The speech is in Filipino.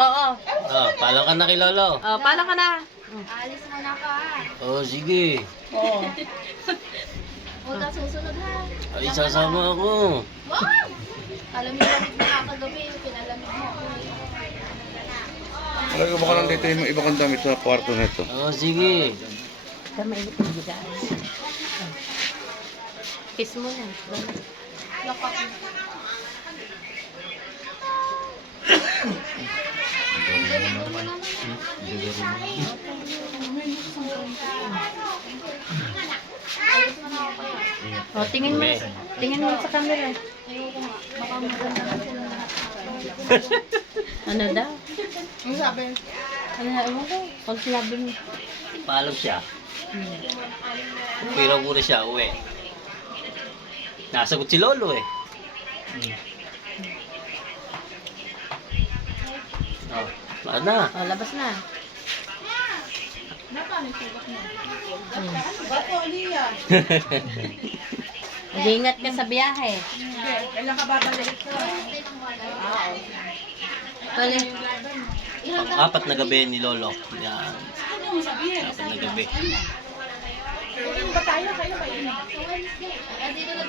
Oo. Oh, paalam ka na kay Lolo. Oh, paano ka na? Alis muna ka. Oh, sige. Oo. O, ta susunod ha. Ay, sasama ako. Wow! Alam mo yung na kagabi, pinalamig mo ako. Talaga baka lang dito yung iba kang damit sa kwarto nito. Oh, sige. Sa mainit yung bigas. Kiss mo na. Lapat mo. Alis mo na ako kaya. Oh, tingin mo. Tingin mo sa camera. Ayoko nga. Baka maganda na sila lahat. Ano daw? Ang sabi? Ano na, ewan ko. Pag sinabi mo. Paalam siya. Pero muna siya, uwi. Nasagot si Lolo eh. Oh, saan na? Oh, labas na. Mag-ingat ka sa biyahe. Balik. Pang-apat na gabi ni Lolo. Yan. Apat na gabi. Dito na